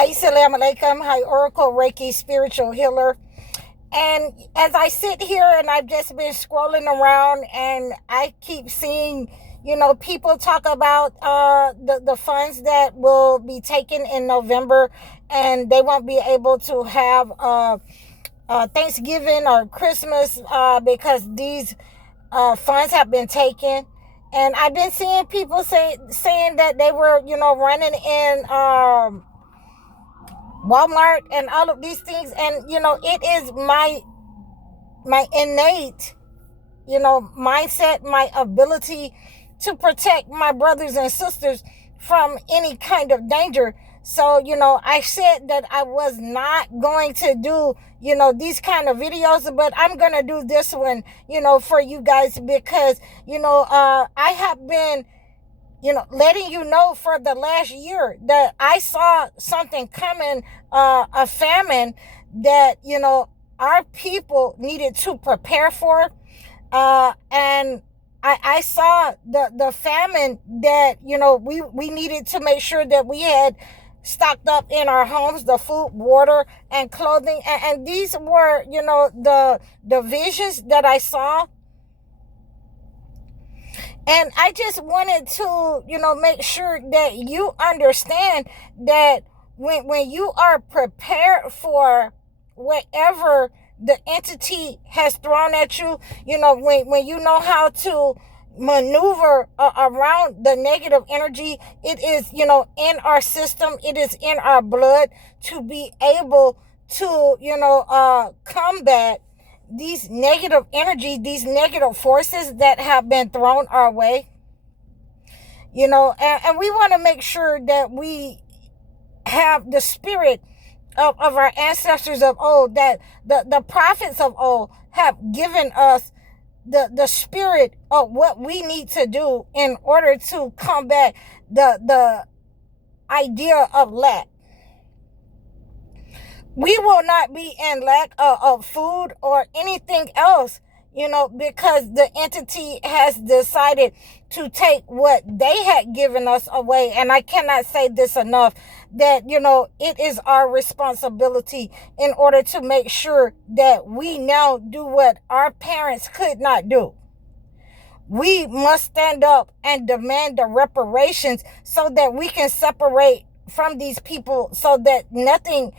Assalamu alaikum. Hi, Oracle Reiki spiritual healer. And as I sit here and I've just been scrolling around and I keep seeing, people talk about the funds that will be taken in November, and they won't be able to have Thanksgiving or Christmas because these funds have been taken. And I've been seeing people saying that they were, running in Walmart and all of these things, and it is my innate mindset, my ability to protect my brothers and sisters from any kind of danger. So I said that I was not going to do these kind of videos, but I'm gonna do this one for you guys, because I have been letting you know for the last year that I saw something coming, a famine that, our people needed to prepare for. And I saw the famine that, we needed to make sure that we had stocked up in our homes, the food, water, and clothing. And these were, the visions that I saw. And I just wanted to, make sure that you understand that when you are prepared for whatever the entity has thrown at you, when you know how to maneuver around the negative energy, it is, in our system, it is in our blood to be able to, combat these negative energies, these negative forces that have been thrown our way, and we want to make sure that we have the spirit of our ancestors of old, that the prophets of old have given us the spirit of what we need to do in order to combat the idea of lack. We will not be in lack of food or anything else, because the entity has decided to take what they had given us away. And I cannot say this enough, that, it is our responsibility in order to make sure that we now do what our parents could not do. We must stand up and demand the reparations so that we can separate from these people, so that nothing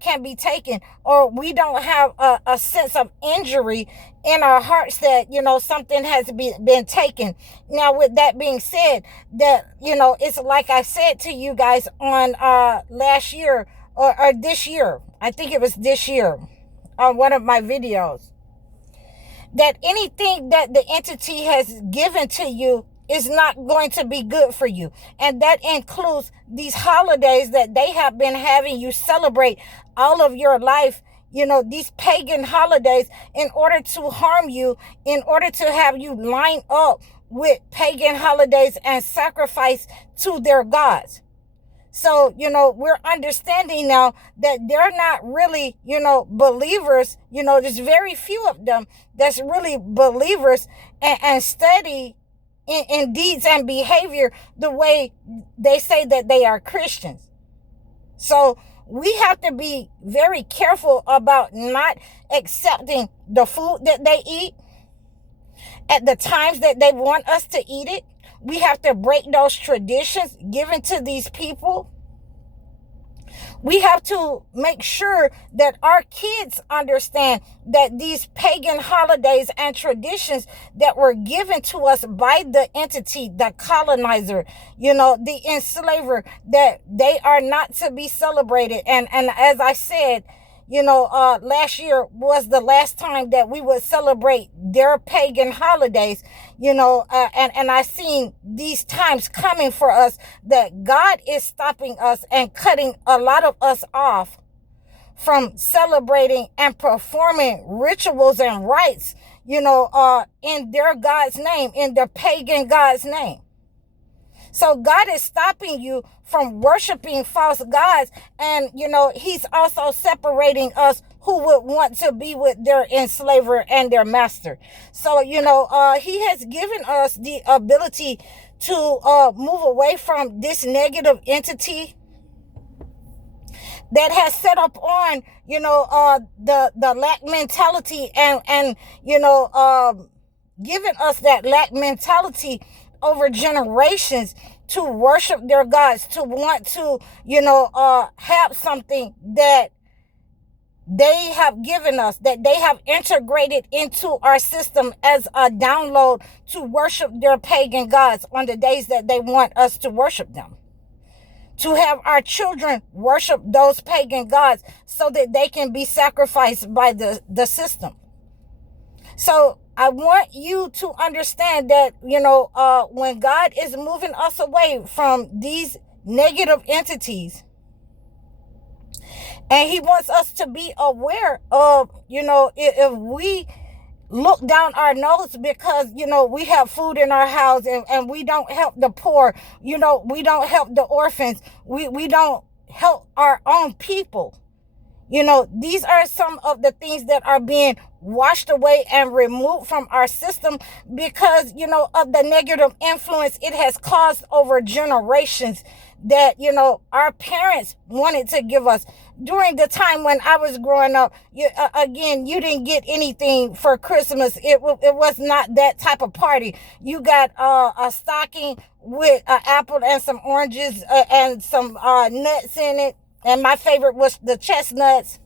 can be taken, or we don't have a sense of injury in our hearts that something has been taken. Now, with that being said, that it's like I said to you guys on last year or this year, I think it was this year, on one of my videos, that anything that the entity has given to you is not going to be good for you. And that includes these holidays that they have been having you celebrate all of your life, these pagan holidays, in order to harm you, in order to have you line up with pagan holidays and sacrifice to their gods. So, we're understanding now that they're not really, believers. There's very few of them that's really believers and study in deeds and behavior the way they say that they are Christians. So we have to be very careful about not accepting the food that they eat at the times that they want us to eat it. We have to break those traditions given to these people. We have to make sure that our kids understand that these pagan holidays and traditions that were given to us by the entity, the colonizer, the enslaver, that they are not to be celebrated. And as I said, last year was the last time that we would celebrate their pagan holidays, and I seen these times coming for us, that God is stopping us and cutting a lot of us off from celebrating and performing rituals and rites, in their God's name, in their pagan God's name. So God is stopping you from worshiping false gods. And, he's also separating us who would want to be with their enslaver and their master. So, he has given us the ability to move away from this negative entity that has set up on, the lack mentality, and giving us that lack mentality over generations, to worship their gods, to want to, have something that they have given us, that they have integrated into our system as a download, to worship their pagan gods on the days that they want us to worship them. To have our children worship those pagan gods so that they can be sacrificed by the system. So I want you to understand that, when God is moving us away from these negative entities, and he wants us to be aware of, if we look down our nose because, we have food in our house, and we don't help the poor, we don't help the orphans, we don't help our own people. These are some of the things that are being washed away and removed from our system because, of the negative influence it has caused over generations that, our parents wanted to give us. During the time when I was growing up, you didn't get anything for Christmas. It was not that type of party. You got a stocking with an apple and some oranges and some nuts in it. And my favorite was the chestnuts.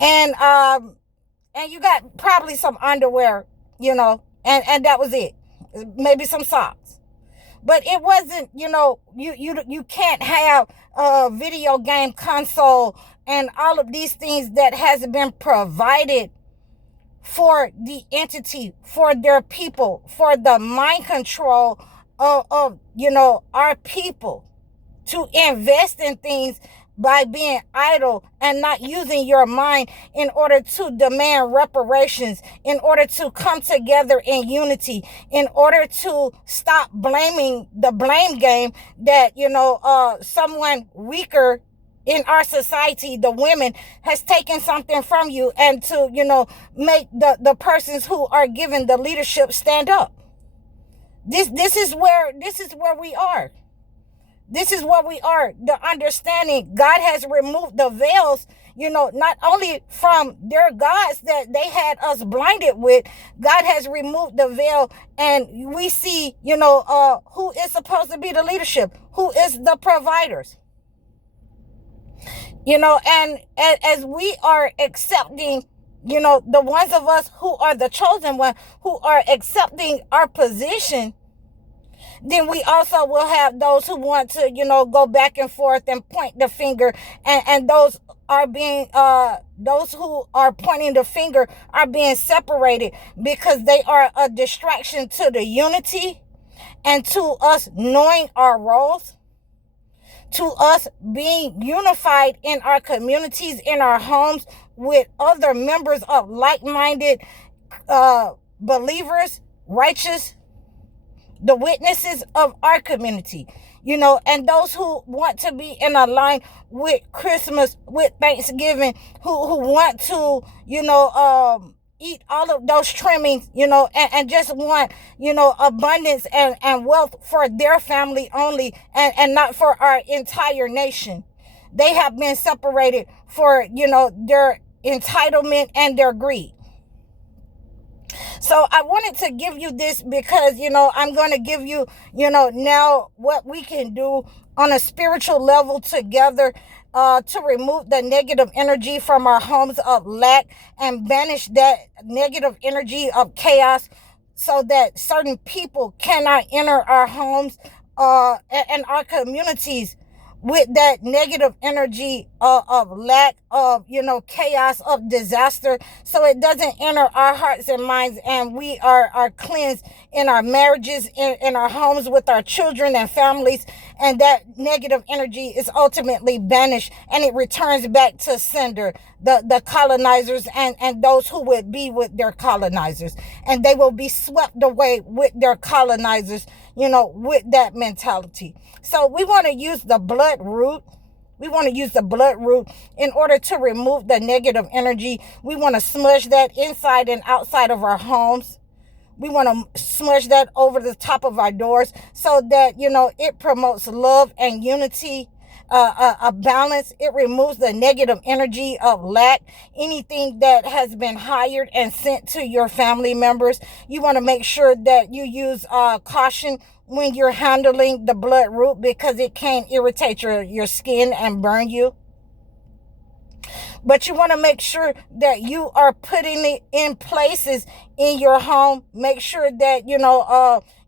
And you got probably some underwear, and that was it. Maybe some socks. But it wasn't, you can't have a video game console and all of these things that has been provided for the entity, for their people, for the mind control of our people, to invest in things by being idle and not using your mind in order to demand reparations, in order to come together in unity, in order to stop blaming the blame game that, someone weaker in our society, the women, has taken something from you, and to, make the persons who are given the leadership stand up. This is where we are. This is where we are. The understanding God has removed the veils, not only from their gods that they had us blinded with. God has removed the veil, and we see, who is supposed to be the leadership, who is the providers. And as we are accepting, the ones of us who are the chosen one, who are accepting our position, then we also will have those who want to, go back and forth and point the finger, and those are being, those who are pointing the finger are being separated because they are a distraction to the unity and to us knowing our roles, to us being unified in our communities, in our homes, with other members of like-minded believers, righteous, the witnesses of our community, and those who want to be in a line with Christmas, with Thanksgiving, who want to, eat all of those trimmings, and just want, abundance and wealth for their family only, and not for our entire nation. They have been separated for, their entitlement and their greed. So I wanted to give you this because, I'm going to give you, now what we can do on a spiritual level together to remove the negative energy from our homes of lack and banish that negative energy of chaos so that certain people cannot enter our homes and our communities with that negative energy of lack, of, chaos, of disaster, so it doesn't enter our hearts and minds, and we are cleansed in our marriages, in our homes with our children and families, and that negative energy is ultimately banished, and it returns back to sender, the colonizers, and those who would be with their colonizers, and they will be swept away with their colonizers, with that mentality. So we want to use the blood root. We want to use the blood root in order to remove the negative energy. We want to smudge that inside and outside of our homes. We want to smudge that over the top of our doors so that, it promotes love and unity. a balance. It removes the negative energy of lack. Anything that has been hired and sent to your family members, you want to make sure that you use caution when you're handling the blood root, because it can irritate your skin and burn you. But you want to make sure that you are putting it in places in your home. Make sure that,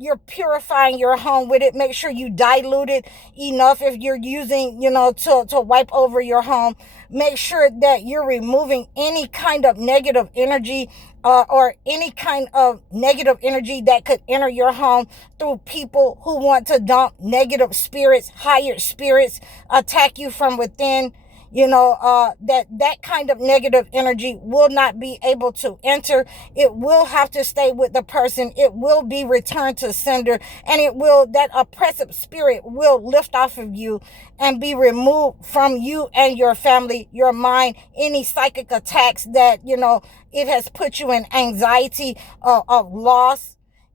you're purifying your home with it. Make sure you dilute it enough if you're using, to wipe over your home. Make sure that you're removing any kind of negative energy or any kind of negative energy that could enter your home through people who want to dump negative spirits, hired spirits, attack you from within. That kind of negative energy will not be able to enter. It will have to stay with the person. It will be returned to sender, and that oppressive spirit will lift off of you and be removed from you and your family, your mind. Any psychic attacks that, it has put you in anxiety of loss.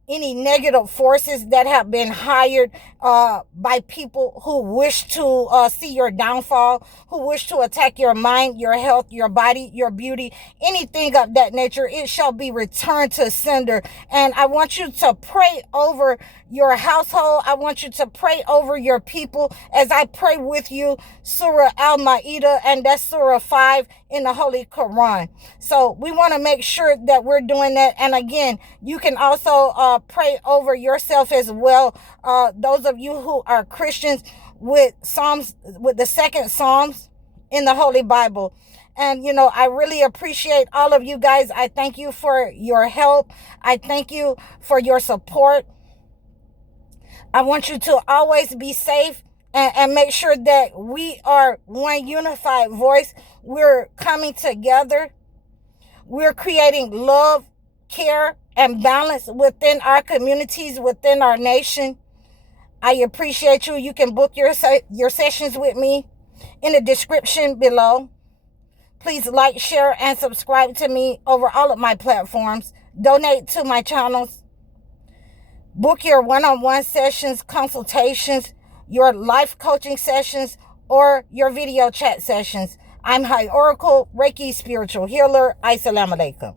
Any negative forces that have been hired by people who wish to see your downfall, who wish to attack your mind, your health, your body, your beauty, anything of that nature, it shall be returned to sender. And I want you to pray over your household. I want you to pray over your people as I pray with you. Surah Al-Maida, and that's Surah 5 in the Holy Quran. So we want to make sure that we're doing that. And again, you can also pray over yourself as well. Those of you who are Christians, with the second Psalms in the Holy Bible. And, I really appreciate all of you guys. I thank you for your help. I thank you for your support. I want you to always be safe and make sure that we are one unified voice. We're coming together. We're creating love, care, and balance within our communities, within our nation. I appreciate you. You can book your sessions with me in the description below. Please like, share, and subscribe to me over all of my platforms. Donate to my channels. Book your one-on-one sessions, consultations, your life coaching sessions, or your video chat sessions. I'm High Oracle, Reiki Spiritual Healer. Assalamu alaikum.